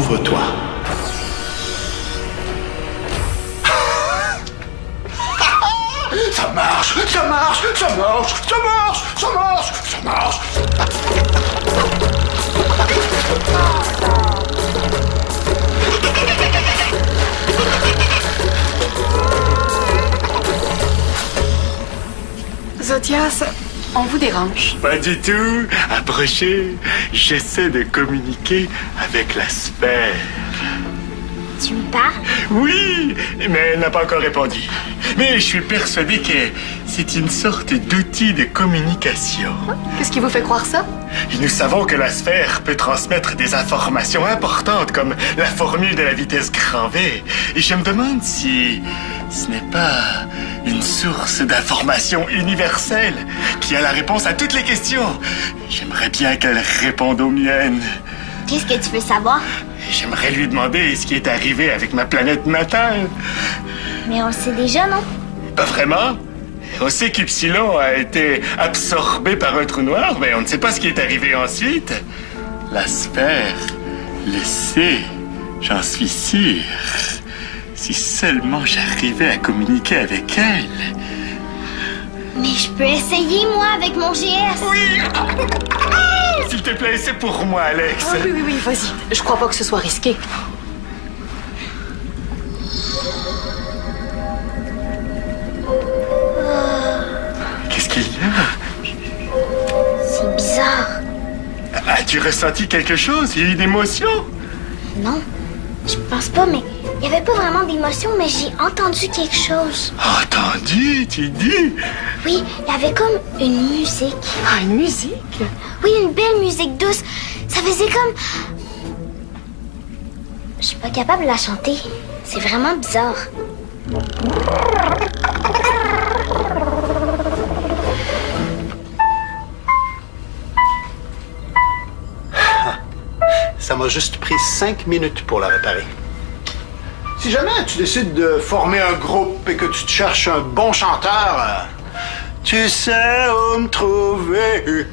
Ouvre-toi. Ça marche, ça marche, ça marche, ça marche, ça marche, ça marche. Zodias, on vous dérange? Pas du tout. Approchez. J'essaie de communiquer avec la sphère. Tu me parles? Oui, mais elle n'a pas encore répondu. Mais je suis persuadé que c'est une sorte d'outil de communication. Qu'est-ce qui vous fait croire ça? Et nous savons que la sphère peut transmettre des informations importantes comme la formule de la vitesse grand V. Et je me demande si ce n'est pas une source d'information universelle qui a la réponse à toutes les questions. J'aimerais bien qu'elle réponde aux miennes. Qu'est-ce que tu veux savoir? J'aimerais lui demander ce qui est arrivé avec ma planète natale. Mais on le sait déjà, non? Pas vraiment. On sait qu'Ypsilon a été absorbé par un trou noir, mais on ne sait pas ce qui est arrivé ensuite. La sphère le sait, j'en suis sûr. Si seulement j'arrivais à communiquer avec elle. Mais je peux essayer, moi, avec mon GS. Oui! S'il te plaît, c'est pour moi, Alex. Ah, oui, vas-y. Je crois pas que ce soit risqué. Qu'est-ce qu'il y a? C'est bizarre. As-tu ressenti quelque chose? Il y a eu une émotion? Non, je pense pas, mais il y avait pas vraiment d'émotion, mais j'ai entendu quelque chose. Entendu, tu dis? Oui, il y avait comme une musique. Ah, une musique? Oui, une belle musique douce. Ça faisait comme... Je suis pas capable de la chanter. C'est vraiment bizarre. Ça m'a juste pris 5 minutes pour la réparer. Si jamais tu décides de former un groupe et que tu te cherches un bon chanteur, tu sais où me trouver.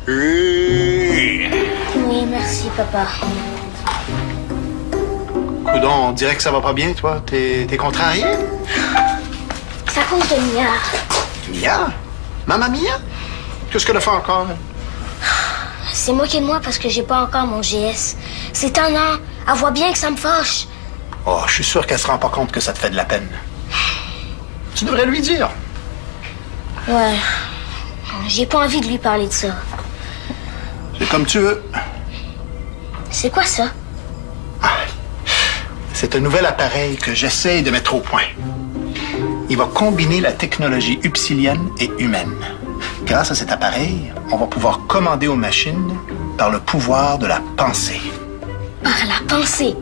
Oui, merci, papa. Coudon, on dirait que ça va pas bien, toi. T'es contrarié? C'est à cause de Mia. Mia? Maman Mia? Qu'est-ce qu'elle a fait encore? C'est moquez-moi parce que j'ai pas encore mon GS. C'est tannant. Elle voit bien que ça me fâche. Oh, je suis sûr qu'elle se rend pas compte que ça te fait de la peine. Tu devrais lui dire. Ouais. J'ai pas envie de lui parler de ça. C'est comme tu veux. C'est quoi ça? C'est un nouvel appareil que j'essaye de mettre au point. Il va combiner la technologie upsilienne et humaine. Grâce à cet appareil, on va pouvoir commander aux machines par le pouvoir de la pensée. Par la pensée.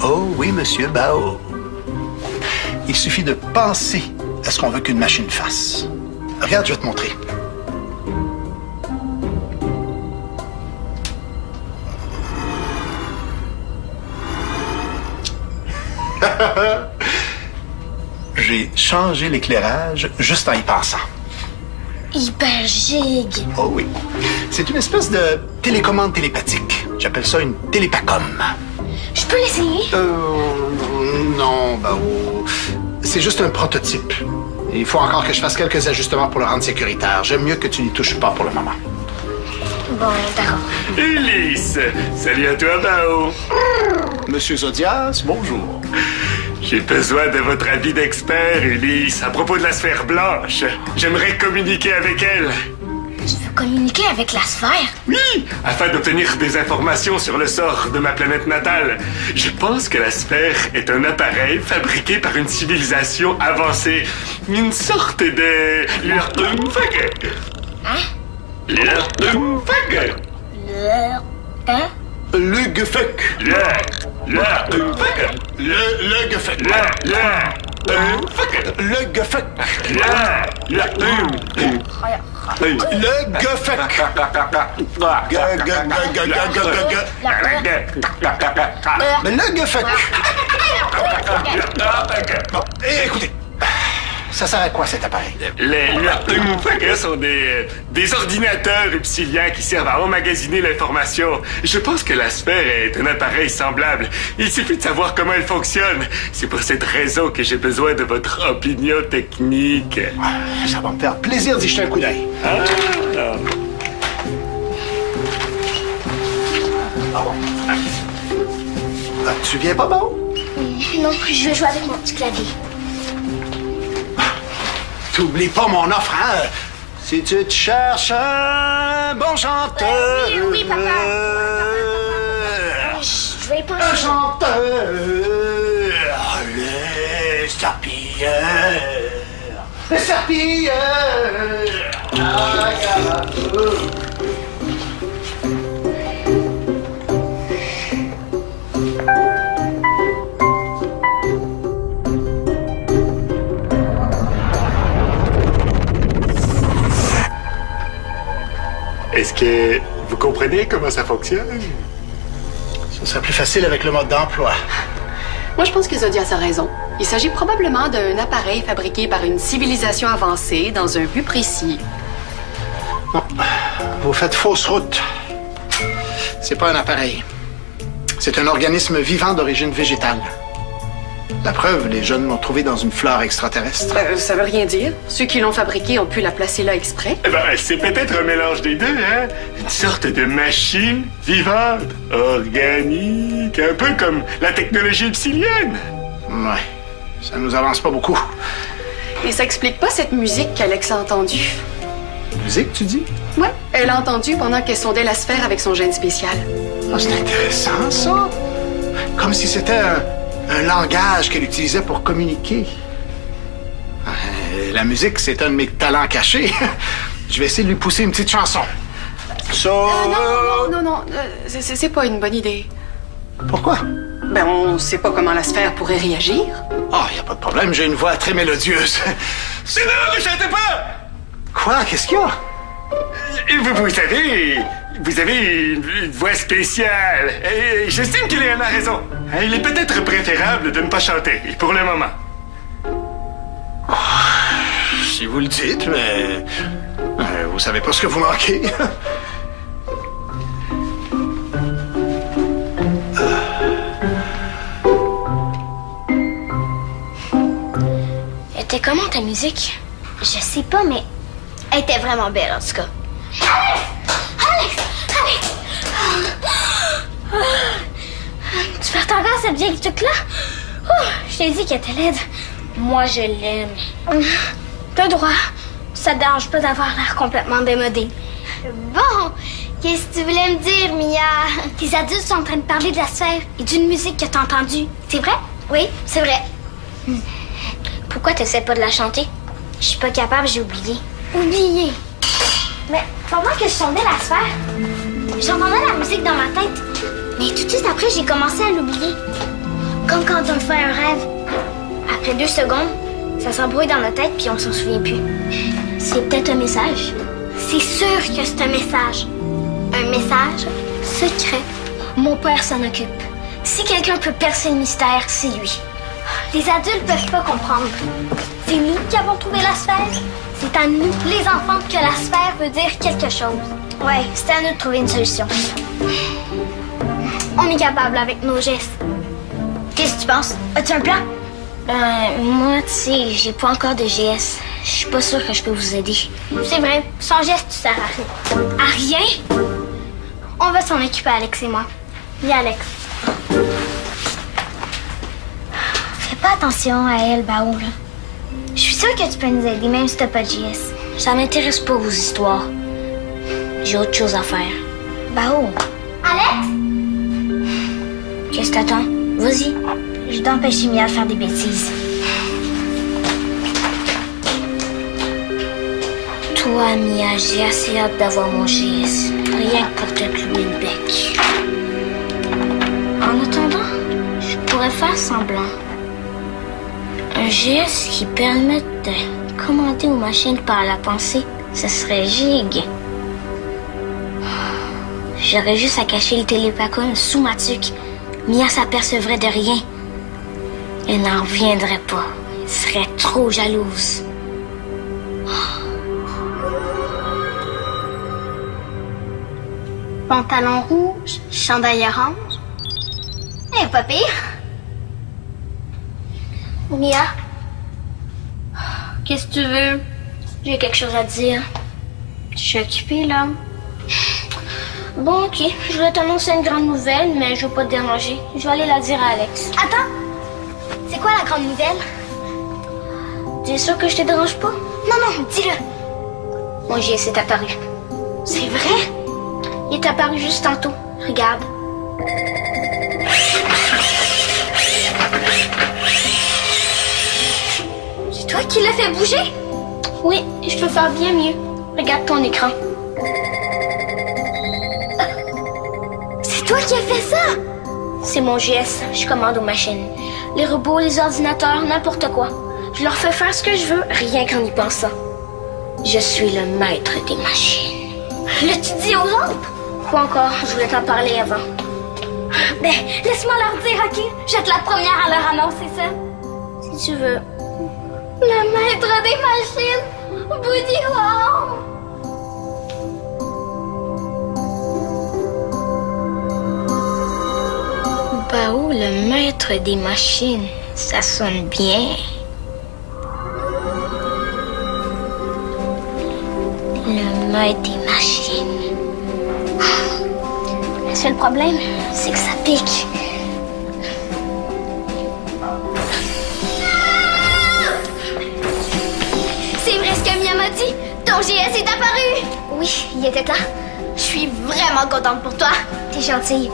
Oh oui, monsieur Bao. Il suffit de penser à ce qu'on veut qu'une machine fasse. Regarde, je vais te montrer. J'ai changé l'éclairage juste en y pensant. Hyper gigue. Oh oui. C'est une espèce de télécommande télépathique. J'appelle ça une télépacom. Je peux l'essayer? Non, Bao. C'est juste un prototype. Il faut encore que je fasse quelques ajustements pour le rendre sécuritaire. J'aime mieux que tu n'y touches pas pour le moment. Bon, d'accord. Ulysse! Salut à toi, Bao! Monsieur Zodias, bonjour. J'ai besoin de votre avis d'expert, Ulysse, à propos de la sphère blanche. J'aimerais communiquer avec elle. Tu veux communiquer avec la sphère? Oui, afin d'obtenir des informations sur le sort de ma planète natale. Je pense que la sphère est un appareil fabriqué par une civilisation avancée. Une sorte de... Hein? Hein? Lugfek. Lugfek. Lugfek. Bon, écoutez, Ça sert à quoi, cet appareil? Les Lartemufaka sont des ordinateurs reptiliens qui servent à emmagasiner l'information. Je pense que la sphère est un appareil semblable. Il suffit de savoir comment elle fonctionne. C'est pour cette raison que j'ai besoin de votre opinion technique. Ça va me faire plaisir d'y jeter un coup d'œil. Ah. Tu viens pas, bon? Non, je vais jouer avec mon petit clavier. T'oublies pas mon offre, hein? Si tu te cherches un bon chanteur... Oui, papa. Je vais pas... Un chanteur... Les serpillères... Les serpillères... Est-ce que vous comprenez comment ça fonctionne? Ce serait plus facile avec le mode d'emploi. Moi, je pense que Zodias a raison. Il s'agit probablement d'un appareil fabriqué par une civilisation avancée dans un but précis. Non, vous faites fausse route. C'est pas un appareil. C'est un organisme vivant d'origine végétale. La preuve, les jeunes l'ont trouvé dans une flore extraterrestre. Ça veut rien dire. Ceux qui l'ont fabriqué ont pu la placer là exprès. Eh ben, c'est peut-être un mélange des deux, hein? Une sorte de machine vivante, organique, un peu comme la technologie epsilienne. Ouais, ça nous avance pas beaucoup. Et ça explique pas cette musique qu'Alex a entendue. Musique, tu dis? Ouais, elle l'a entendue pendant qu'elle sondait la sphère avec son gène spécial. Ah, c'est intéressant, ça. Comme si c'était un langage qu'elle utilisait pour communiquer. La musique, c'est un de mes talents cachés. Je vais essayer de lui pousser une petite chanson. Non, c'est pas une bonne idée. Pourquoi? Ben, on sait pas comment la sphère pourrait réagir. Ah, y a pas de problème, j'ai une voix très mélodieuse. Mais non, ne chantez pas! Quoi? Qu'est-ce qu'il y a? Vous avez une voix spéciale. Et j'estime qu'Iléana a raison. Il est peut-être préférable de ne pas chanter, pour le moment. Si vous le dites, mais... vous savez pas ce que vous manquez. était comment ta musique? Je sais pas, mais elle était vraiment belle en tout cas. Alex! Tu perds encore cette vieille truc-là? Je t'ai dit qu'elle était laide. Moi, je l'aime. T'as droit. Ça te dérange pas d'avoir l'air complètement démodé. Bon, qu'est-ce que tu voulais me dire, Mia? Tes adultes sont en train de parler de la sphère et d'une musique que t'as entendue. C'est vrai? Oui, c'est vrai. Pourquoi t'essaies pas de la chanter? Je suis pas capable, j'ai oublié. Oublié? Mais pendant que je sondais la sphère, j'entendais la musique dans ma tête. Mais tout de suite après, j'ai commencé à l'oublier. Comme quand on fait un rêve. Après 2 secondes, ça s'embrouille dans notre tête puis on s'en souvient plus. C'est peut-être un message. C'est sûr que c'est un message. Un message secret. Mon père s'en occupe. Si quelqu'un peut percer le mystère, c'est lui. Les adultes peuvent pas comprendre. C'est nous qui avons trouvé la sphère. C'est à nous, les enfants, que la sphère veut dire quelque chose. Ouais, c'est à nous de trouver une solution. On est capable avec nos gestes. Qu'est-ce que tu penses? As-tu un plan? Moi, tu sais, j'ai pas encore de GS. Je suis pas sûre que je peux vous aider. C'est vrai, sans geste, tu sers à rien. À rien? On va s'en occuper, Alex et moi. Viens, Alex. Fais pas attention à elle, Bao, là. Je suis sûre que tu peux nous aider, même si t'as pas de GS. Ça m'intéresse pas, vos histoires. J'ai autre chose à faire. Bao. Alex? Qu'est-ce que t'attends? Vas-y. Je dois empêcher Mia de faire des bêtises. Toi, Mia, j'ai assez hâte d'avoir mon GS. Rien que pour te clouer le bec. En attendant, je pourrais faire semblant. Un GS qui permette de commander aux machines par la pensée, ce serait giga. J'aurais juste à cacher le télépacon sous ma tuque. Mia s'apercevrait de rien. Elle n'en reviendrait pas. serait trop jalouse. Pantalon rouge, chandail orange. Eh, pas pire. Mia, qu'est-ce que tu veux? J'ai quelque chose à te dire. Je suis occupée, là. Bon, ok. Je voulais t'annoncer une grande nouvelle, mais je veux pas te déranger. Je vais aller la dire à Alex. Attends! C'est quoi la grande nouvelle? T'es sûr que je te dérange pas? Non, dis-le. Mon JS est apparu. C'est vrai? Il est apparu juste tantôt. Regarde. C'est toi qui l'as fait bouger? Oui, je peux faire bien mieux. Regarde ton écran. C'est toi qui as fait ça? C'est mon GS. Je commande aux machines. Les robots, les ordinateurs, n'importe quoi. Je leur fais faire ce que je veux, rien qu'en y pensant. Je suis le maître des machines. L'as-tu dit aux autres? Pas encore, je voulais t'en parler avant. Ben, laisse-moi leur dire, ok? Je vais être la première à leur annoncer ça. Si tu veux. Le maître des machines, Buddy Wow! Bao, le maître des machines, ça sonne bien. Le maître des machines. Le seul problème, c'est que ça pique. C'est vrai ce que Mia m'a dit. Ton GS est apparu. Oui, il était temps. Je suis vraiment contente pour toi. T'es gentille.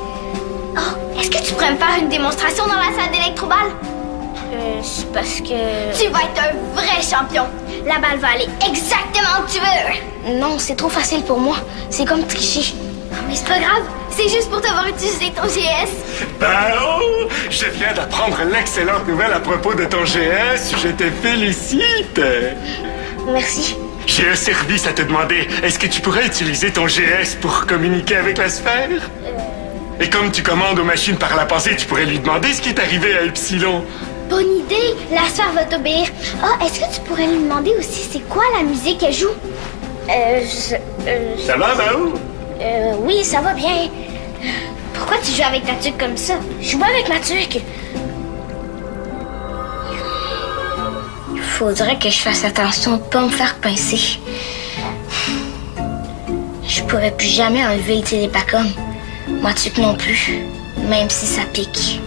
Oh, est-ce que tu pourrais me faire une démonstration dans la salle d'électroball? C'est parce que... Tu vas être un vrai champion. La balle va aller exactement où tu veux. Non, c'est trop facile pour moi. C'est comme tricher. Mais c'est pas grave. C'est juste pour t'avoir utilisé ton GS. Bao, je viens d'apprendre l'excellente nouvelle à propos de ton GS. Je te félicite. Merci. J'ai un service à te demander. Est-ce que tu pourrais utiliser ton GS pour communiquer avec la sphère? Et comme tu commandes aux machines par la pensée, tu pourrais lui demander ce qui est arrivé à Epsilon. Bonne idée. La sphère va t'obéir. Ah, est-ce que tu pourrais lui demander aussi c'est quoi la musique qu'elle joue? Ça va, Bao? Oui, ça va bien. Pourquoi tu joues avec ta tuque comme ça? Je joue avec ma tuque. Il faudrait que je fasse attention de pas me faire pincer. Je pourrais plus jamais enlever le télépacom. Ma tuque non plus, même si ça pique.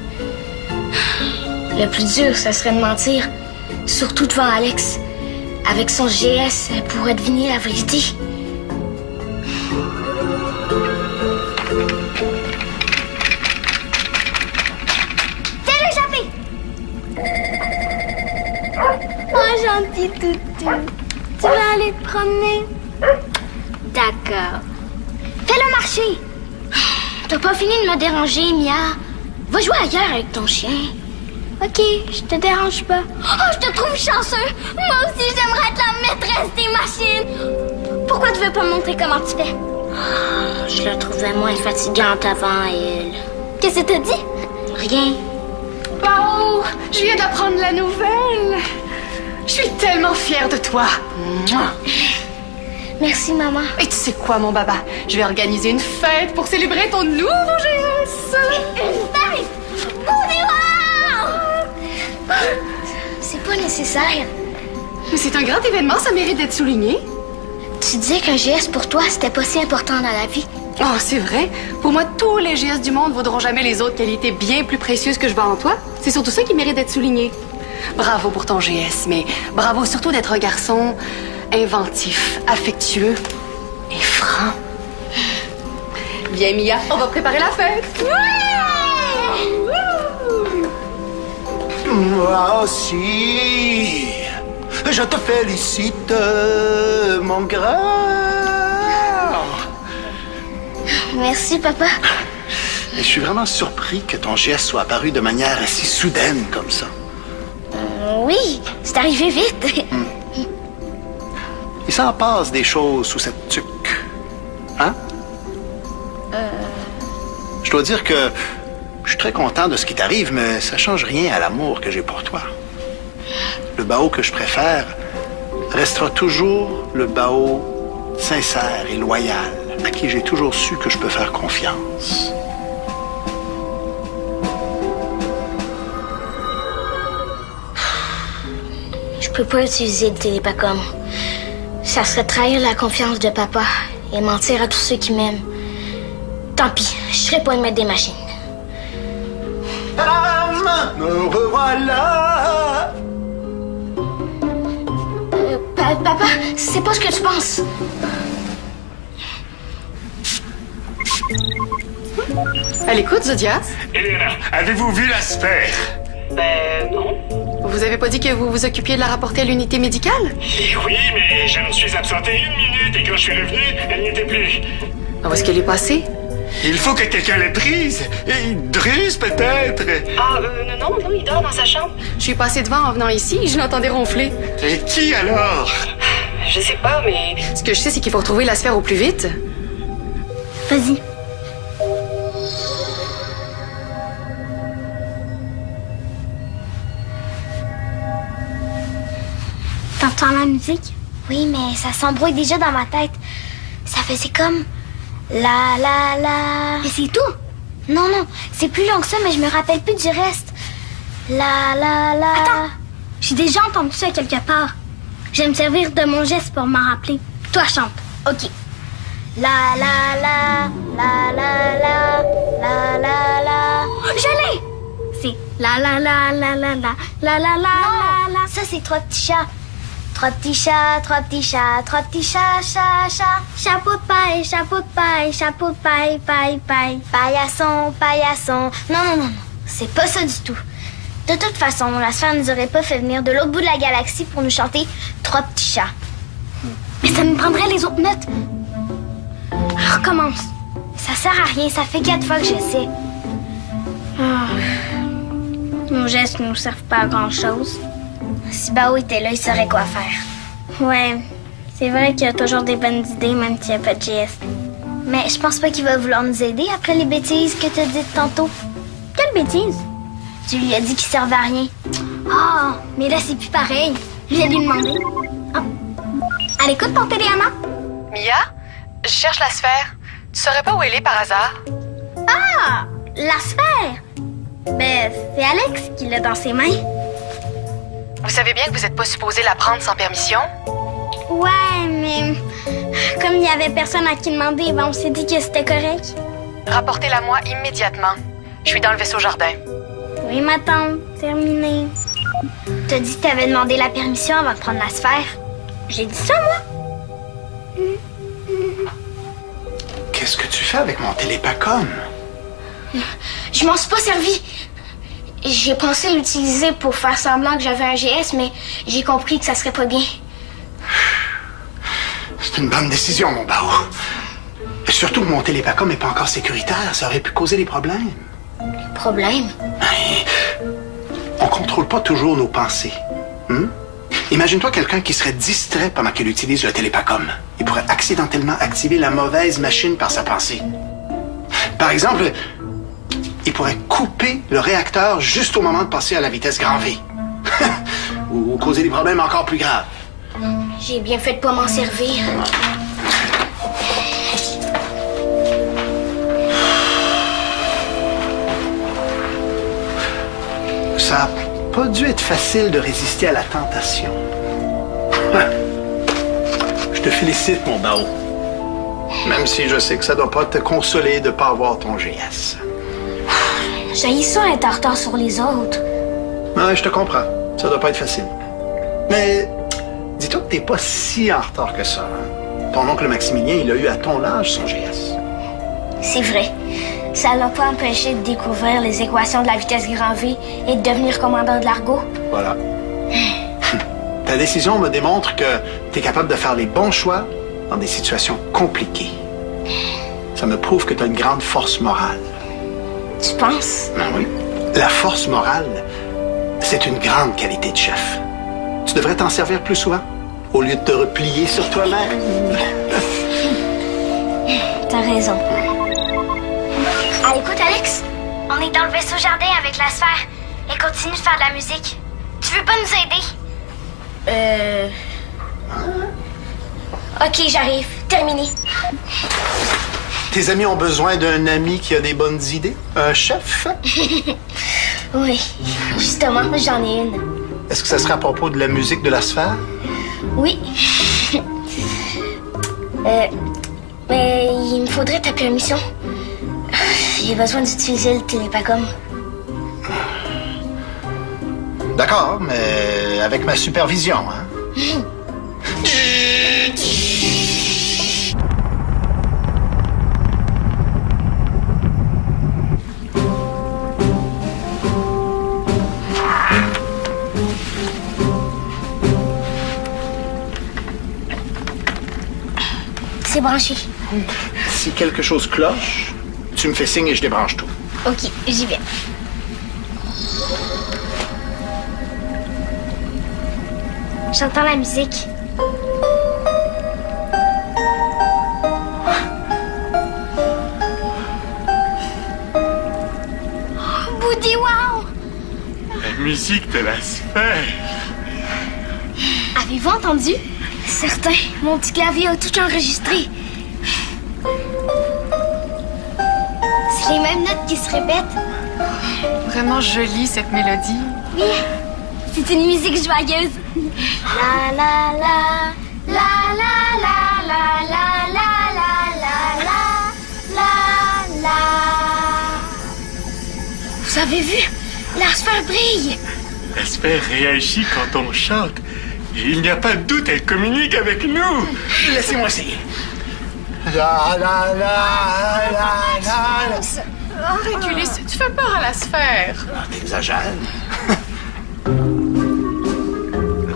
Le plus dur, ça serait de mentir, surtout devant Alex. Avec son GS, elle pourrait deviner la vérité. Téléchappé! Oh, gentil toutou. Tu vas aller te promener? D'accord. Fais-le marcher! T'as pas fini de me déranger, Mia. Va jouer ailleurs avec ton chien. Ok, je te dérange pas. Oh, je te trouve chanceux. Moi aussi, j'aimerais être la maîtresse des machines. Pourquoi tu veux pas me montrer comment tu fais? Oh, je la trouvais moins fatigante avant, elle. Qu'est-ce que t'as dit? Rien. Bao, je viens d'apprendre la nouvelle. Je suis tellement fière de toi. Mouah. Merci, maman. Et tu sais quoi, mon baba? Je vais organiser une fête pour célébrer ton nouveau GS. Une fête? Buddy Wow! C'est pas nécessaire. Mais c'est un grand événement, ça mérite d'être souligné. Tu disais qu'un GS pour toi, c'était pas si important dans la vie. Oh, c'est vrai. Pour moi, tous les GS du monde vaudront jamais les autres qualités bien plus précieuses que je vois en toi. C'est surtout ça qui mérite d'être souligné. Bravo pour ton GS, mais bravo surtout d'être un garçon inventif, affectueux et franc. Viens, Mia, on va préparer la fête. Moi aussi, je te félicite, mon grand. Merci, papa. Et je suis vraiment surpris que ton geste soit apparu de manière si soudaine comme ça. Oui, c'est arrivé vite. Il s'en passe des choses sous cette tuque. Hein? Je dois dire que je suis très content de ce qui t'arrive, mais ça change rien à l'amour que j'ai pour toi. le Bao que je préfère restera toujours le Bao sincère et loyal, à qui j'ai toujours su que je peux faire confiance. Je peux pas utiliser le télépacom. Ça serait trahir la confiance de papa et mentir à tous ceux qui m'aiment. Tant pis, je serai pas une maître des machines. Tadam! Me revoilà! Papa, c'est pas ce que tu penses. À l'écoute, Zodia? Elena, avez-vous vu la sphère? Ben non. Vous avez pas dit que vous vous occupiez de la rapporter à l'unité médicale? Oui, mais je me suis absenté 1 minute et quand je suis revenu, elle n'y était plus. Où est-ce qu'elle est passée? Il faut que quelqu'un l'ait prise. Et Drus, peut-être. Ah, non, il dort dans sa chambre. Je suis passée devant en venant ici et je l'entendais ronfler. Et qui alors? Je sais pas, mais ce que je sais, c'est qu'il faut retrouver la sphère au plus vite. Vas-y. T'entends la musique? Oui, mais ça s'embrouille déjà dans ma tête. Ça faisait comme... La la la... Et c'est tout? Non, c'est plus long que ça, mais je me rappelle plus du reste. La la la... Attends, j'ai déjà entendu ça quelque part. Je vais me servir de mon geste pour m'en rappeler. Toi, chante. OK. La la la, la la la, la la la... Je l'ai! C'est la la la la la la, la la la la. Ça, c'est trois petits chats. Trois petits chats, trois petits chats, trois petits chats, chat, chat. Chapeau de paille, chapeau de paille, chapeau de paille, paille, paille. Paillasson, paillasson. Non. C'est pas ça du tout. De toute façon, la sphère nous aurait pas fait venir de l'autre bout de la galaxie pour nous chanter trois petits chats. Mais ça me prendrait les autres notes. Alors, recommence. Ça sert à rien, ça fait 4 fois que j'essaie. Nos gestes nous servent pas à grand-chose. Si Bao était là, il saurait quoi faire. Ouais, c'est vrai qu'il a toujours des bonnes idées, même s'il n'y a pas de GS. Mais je pense pas qu'il va vouloir nous aider après les bêtises que t'as dites tantôt. Quelles bêtises? Tu lui as dit qu'il servait à rien. Ah, mais là, c'est plus pareil. Je vais lui demander. Ah. À l'écoute, ton Téléana? Mia? Je cherche la sphère. Tu saurais pas où elle est par hasard? Ah, la sphère! Ben, c'est Alex qui l'a dans ses mains. Vous savez bien que vous êtes pas supposé la prendre sans permission? Ouais, mais comme il y avait personne à qui demander, ben on s'est dit que c'était correct. Rapportez-la moi immédiatement. Je suis dans le vaisseau jardin. Oui, ma tante, terminé. T'as dit que t'avais demandé la permission avant de prendre la sphère. J'ai dit ça, moi. Qu'est-ce que tu fais avec mon télépacom? Je m'en suis pas servi. J'ai pensé l'utiliser pour faire semblant que j'avais un GS, mais j'ai compris que ça serait pas bien. C'est une bonne décision, mon Bao. Et surtout que mon télépacom n'est pas encore sécuritaire. Ça aurait pu causer des problèmes. Problème? On contrôle pas toujours nos pensées. Imagine-toi quelqu'un qui serait distrait pendant qu'il utilise le télépacom. Il pourrait accidentellement activer la mauvaise machine par sa pensée. Par exemple, il pourrait couper le réacteur juste au moment de passer à la vitesse grand V. Ou causer des problèmes encore plus graves. J'ai bien fait de pas m'en servir. Ça n'a pas dû être facile de résister à la tentation. Je te félicite, mon Bao. Même si je sais que ça doit pas te consoler de pas avoir ton GS. J'ai ça être en retard sur les autres. Ouais, je te comprends. Ça doit pas être facile. Mais dis-toi que t'es pas si en retard que ça. Ton oncle Maximilien, il a eu à ton âge son GS. C'est vrai. Ça l'a pas empêché de découvrir les équations de la vitesse grand V et de devenir commandant de l'Argo. Voilà. Ta décision me démontre que t'es capable de faire les bons choix dans des situations compliquées. Ça me prouve que t'as une grande force morale. Tu penses? Ben oui. La force morale, c'est une grande qualité de chef. Tu devrais t'en servir plus souvent, au lieu de te replier sur toi-même. T'as raison. Ah, écoute, Alex, on est dans le vaisseau jardin avec la sphère. Elle continue de faire de la musique. Tu veux pas nous aider? Ok, j'arrive. Terminé. Tes amis ont besoin d'un ami qui a des bonnes idées? Un chef? Oui, justement, j'en ai une. Est-ce que ça serait à propos de la musique de la sphère? Oui. Mais il me faudrait ta permission. J'ai besoin d'utiliser le télépacom. D'accord, mais avec ma supervision, hein? C'est branché. Si quelque chose cloche, tu me fais signe et je débranche tout. Ok, j'y vais. J'entends la musique. Boudi, wow! La musique de la sphère. Avez-vous entendu? Certain, mon petit clavier a tout enregistré. C'est les mêmes notes qui se répètent. Vraiment jolie, cette mélodie. Oui, c'est une musique joyeuse. La la la, la la la la la la la la la la. Vous avez vu? La sphère brille. La sphère réagit quand on chante. Et il n'y a pas de doute, elle communique avec nous. Laissez-moi essayer. La la la la la la. Arrête, Ulysse, tu fais peur à la sphère. Ah, t'exagères.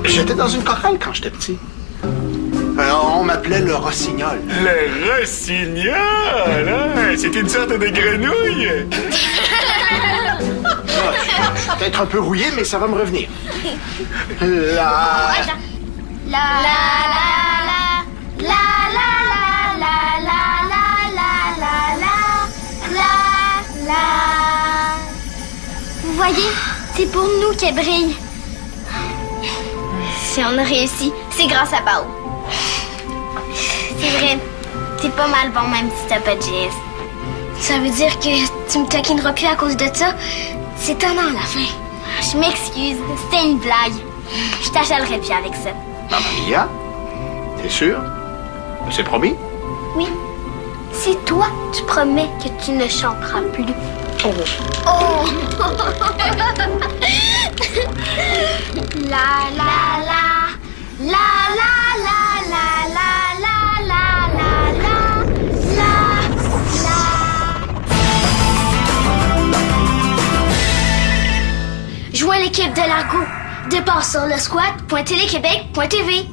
J'étais dans une chorale quand j'étais petit. On m'appelait le rossignol. Le rossignol, hein? C'est une sorte de grenouille. Je suis peut-être un peu rouillé, mais ça va me revenir. La... La la la la la la la la la la la la. Vous voyez, c'est pour nous qu'elle brille. Si on a réussi, c'est grâce à Pao. C'est vrai, t'es pas mal bon même si t'as pas de GS. Ça veut dire que tu me taquineras plus à cause de ça? C'est étonnant à la fin. Je m'excuse, c'était une blague. Je t'achalerai plus avec ça. Maman Mia, t'es sûr? C'est promis? Oui. Si toi, tu promets que tu ne chanteras plus. Oh! Oh! La la la la la la la la la la la la la. Joins l'équipe de l'Argot. Départ sur le squat.téléquébec.tv.